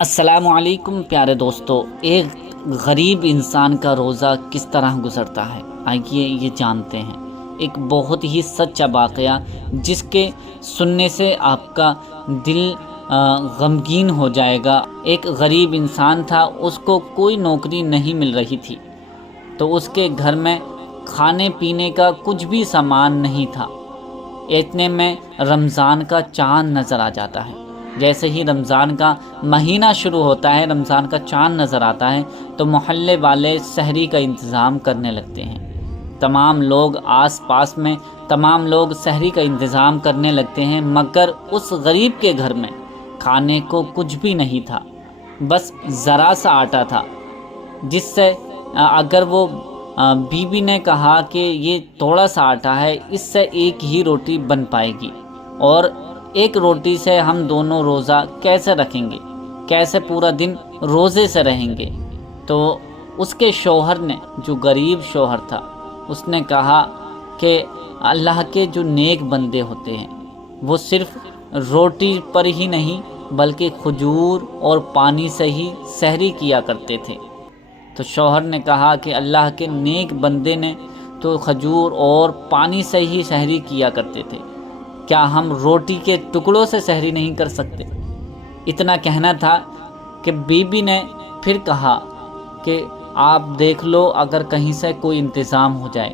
السلام علیکم پیارے دوستو، ایک غریب انسان کا روزہ کس طرح گزرتا ہے، آئیے یہ جانتے ہیں۔ ایک بہت ہی سچا واقعہ جس کے سننے سے آپ کا دل غمگین ہو جائے گا۔ ایک غریب انسان تھا، اس کو کوئی نوکری نہیں مل رہی تھی، تو اس کے گھر میں کھانے پینے کا کچھ بھی سامان نہیں تھا۔ اتنے میں رمضان کا چاند نظر آ جاتا ہے۔ جیسے ہی رمضان کا مہینہ شروع ہوتا ہے، رمضان کا چاند نظر آتا ہے، تو محلے والے سحری کا انتظام کرنے لگتے ہیں۔ تمام لوگ آس پاس میں تمام لوگ سحری کا انتظام کرنے لگتے ہیں، مگر اس غریب کے گھر میں کھانے کو کچھ بھی نہیں تھا، بس ذرا سا آٹا تھا، جس سے اگر وہ بیوی نے کہا کہ یہ تھوڑا سا آٹا ہے، اس سے ایک ہی روٹی بن پائے گی، اور ایک روٹی سے ہم دونوں روزہ کیسے رکھیں گے، کیسے پورا دن روزے سے رہیں گے؟ تو اس کے شوہر نے، جو غریب شوہر تھا، اس نے کہا کہ اللہ کے جو نیک بندے ہوتے ہیں وہ صرف روٹی پر ہی نہیں بلکہ کھجور اور پانی سے ہی سحری کیا کرتے تھے۔ تو شوہر نے کہا کہ اللہ کے نیک بندے نے تو کھجور اور پانی سے ہی سحری کیا کرتے تھے، کیا ہم روٹی کے ٹکڑوں سے سحری نہیں کر سکتے؟ اتنا کہنا تھا کہ بیوی نے پھر کہا کہ آپ دیکھ لو اگر کہیں سے کوئی انتظام ہو جائے۔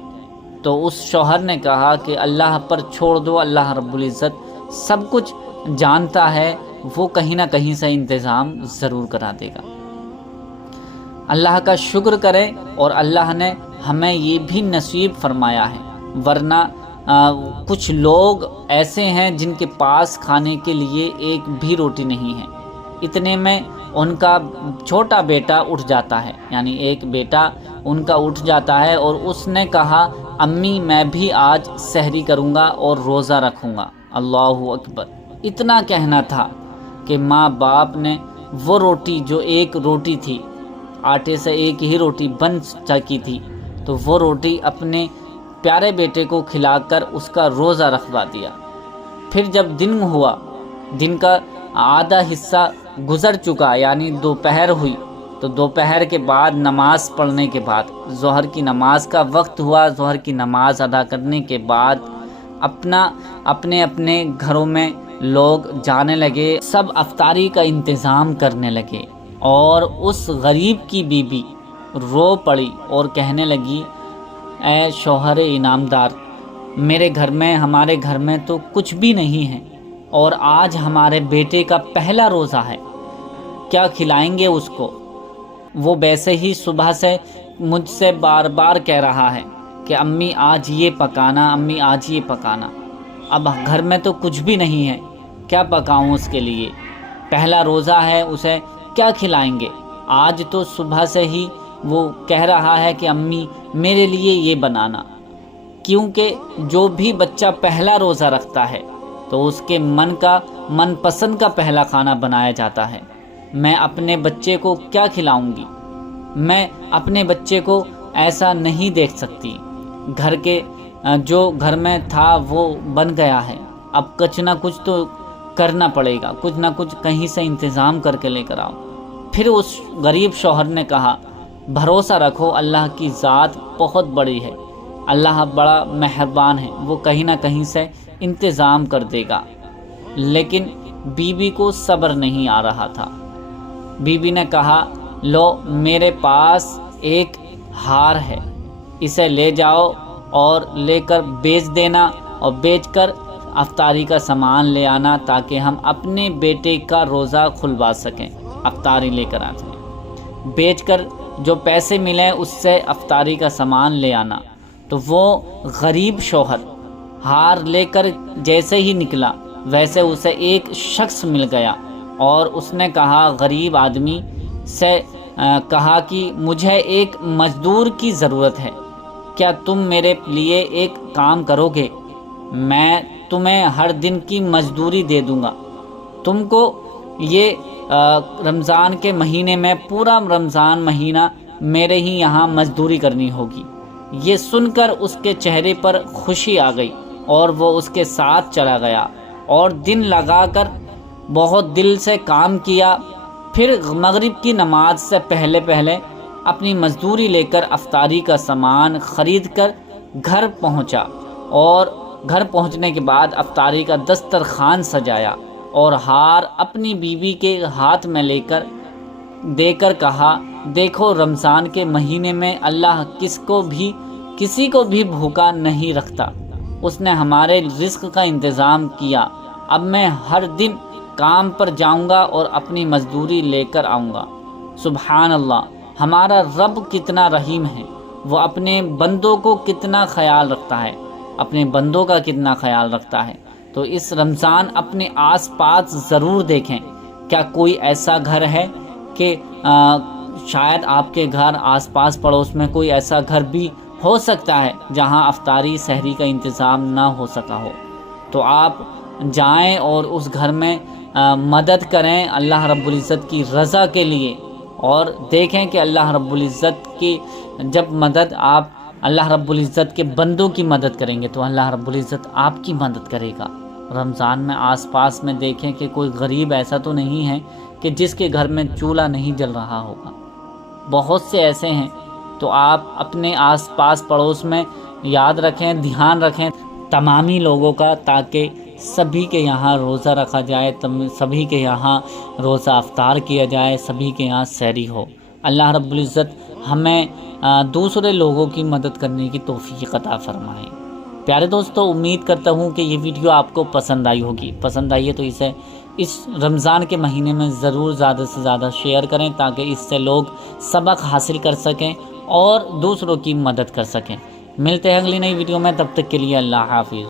تو اس شوہر نے کہا کہ اللہ پر چھوڑ دو، اللہ رب العزت سب کچھ جانتا ہے، وہ کہیں نہ کہیں سے انتظام ضرور کرا دے گا۔ اللہ کا شکر کریں، اور اللہ نے ہمیں یہ بھی نصیب فرمایا ہے، ورنہ کچھ لوگ ایسے ہیں جن کے پاس کھانے کے لیے ایک بھی روٹی نہیں ہے۔ اتنے میں ان کا چھوٹا بیٹا اٹھ جاتا ہے، یعنی ایک بیٹا ان کا اٹھ جاتا ہے، اور اس نے کہا امی میں بھی آج سحری کروں گا اور روزہ رکھوں گا۔ اللہ اکبر! اتنا کہنا تھا کہ ماں باپ نے وہ روٹی، جو ایک روٹی تھی، آٹے سے ایک ہی روٹی بن سکی تھی، تو وہ روٹی اپنے پیارے بیٹے کو کھلا کر اس کا روزہ رکھوا دیا۔ پھر جب دن ہوا، دن کا آدھا حصہ گزر چکا، یعنی دوپہر ہوئی، تو دوپہر کے بعد نماز پڑھنے کے بعد ظہر کی نماز کا وقت ہوا، ظہر کی نماز ادا کرنے کے بعد اپنے اپنے گھروں میں لوگ جانے لگے، سب افطاری کا انتظام کرنے لگے، اور اس غریب کی بیوی رو پڑی اور کہنے لگی اے شوہر انعامدار، میرے گھر میں، ہمارے گھر میں تو کچھ بھی نہیں ہے، اور آج ہمارے بیٹے کا پہلا روزہ ہے، کیا کھلائیں گے اس کو؟ وہ ویسے ہی صبح سے مجھ سے بار بار کہہ رہا ہے کہ امی آج یہ پکانا، امی آج یہ پکانا۔ اب گھر میں تو کچھ بھی نہیں ہے، کیا پکاؤں اس کے لیے؟ پہلا روزہ ہے، اسے کیا کھلائیں گے؟ آج تو صبح سے ہی وہ کہہ رہا ہے کہ امی میرے لیے یہ بنانا، کیونکہ جو بھی بچہ پہلا روزہ رکھتا ہے تو اس کے من پسند کا پہلا کھانا بنایا جاتا ہے۔ میں اپنے بچے کو کیا کھلاؤں گی؟ میں اپنے بچے کو ایسا نہیں دیکھ سکتی، گھر کے جو گھر میں تھا وہ بن گیا ہے، اب کچھ نہ کچھ تو کرنا پڑے گا، کچھ نہ کچھ کہیں سے انتظام کر کے لے کر آؤ۔ پھر اس غریب شوہر نے کہا بھروسہ رکھو، اللہ کی ذات بہت بڑی ہے، اللہ بڑا مہربان ہے، وہ کہیں نہ کہیں سے انتظام کر دے گا۔ لیکن بیوی کو صبر نہیں آ رہا تھا۔ بیوی نے کہا لو میرے پاس ایک ہار ہے، اسے لے جاؤ اور لے کر بیچ دینا، اور بیچ کر افطاری کا سامان لے آنا، تاکہ ہم اپنے بیٹے کا روزہ کھلوا سکیں، افطاری لے کر آ سکیں۔ بیچ کر جو پیسے ملیں اس سے افطاری کا سامان لے آنا۔ تو وہ غریب شوہر ہار لے کر جیسے ہی نکلا، ویسے اسے ایک شخص مل گیا، اور اس نے کہا، غریب آدمی سے کہا کہ مجھے ایک مزدور کی ضرورت ہے، کیا تم میرے لیے ایک کام کرو گے؟ میں تمہیں ہر دن کی مزدوری دے دوں گا، تم کو یہ رمضان کے مہینے میں پورا رمضان مہینہ میرے ہی یہاں مزدوری کرنی ہوگی۔ یہ سن کر اس کے چہرے پر خوشی آ گئی، اور وہ اس کے ساتھ چلا گیا، اور دن لگا کر بہت دل سے کام کیا، پھر مغرب کی نماز سے پہلے پہلے اپنی مزدوری لے کر افطاری کا سامان خرید کر گھر پہنچا، اور گھر پہنچنے کے بعد افطاری کا دسترخوان سجایا اور ہار اپنی بیوی کے ہاتھ میں لے کر دے کر کہا، دیکھو رمضان کے مہینے میں اللہ کسی کو بھی بھوکا نہیں رکھتا، اس نے ہمارے رزق کا انتظام کیا، اب میں ہر دن کام پر جاؤں گا اور اپنی مزدوری لے کر آؤں گا۔ سبحان اللہ، ہمارا رب کتنا رحیم ہے، وہ اپنے بندوں کو کتنا خیال رکھتا ہے، اپنے بندوں کا کتنا خیال رکھتا ہے۔ تو اس رمضان اپنے آس پاس ضرور دیکھیں، کیا کوئی ایسا گھر ہے کہ شاید آپ کے گھر آس پاس پڑوس میں کوئی ایسا گھر بھی ہو سکتا ہے جہاں افطاری سحری کا انتظام نہ ہو سکا ہو، تو آپ جائیں اور اس گھر میں مدد کریں اللہ رب العزت کی رضا کے لیے، اور دیکھیں کہ اللہ رب العزت کی جب مدد آپ اللہ رب العزت کے بندوں کی مدد کریں گے تو اللہ رب العزت آپ کی مدد کرے گا۔ رمضان میں آس پاس میں دیکھیں کہ کوئی غریب ایسا تو نہیں ہے کہ جس کے گھر میں چولہا نہیں جل رہا ہوگا، بہت سے ایسے ہیں۔ تو آپ اپنے آس پاس پڑوس میں یاد رکھیں، دھیان رکھیں تمامی لوگوں کا، تاکہ سبھی کے یہاں روزہ رکھا جائے، سبھی کے یہاں روزہ افطار کیا جائے، سبھی کے یہاں سحری ہو۔ اللہ رب العزت ہمیں دوسرے لوگوں کی مدد کرنے کی توفیق عطا فرمائے۔ پیارے دوستو، امید کرتا ہوں کہ یہ ویڈیو آپ کو پسند آئی ہوگی۔ پسند آئی ہے تو اسے اس رمضان کے مہینے میں ضرور زیادہ سے زیادہ شیئر کریں، تاکہ اس سے لوگ سبق حاصل کر سکیں اور دوسروں کی مدد کر سکیں۔ ملتے ہیں اگلی نئی ویڈیو میں، تب تک کے لیے اللہ حافظ۔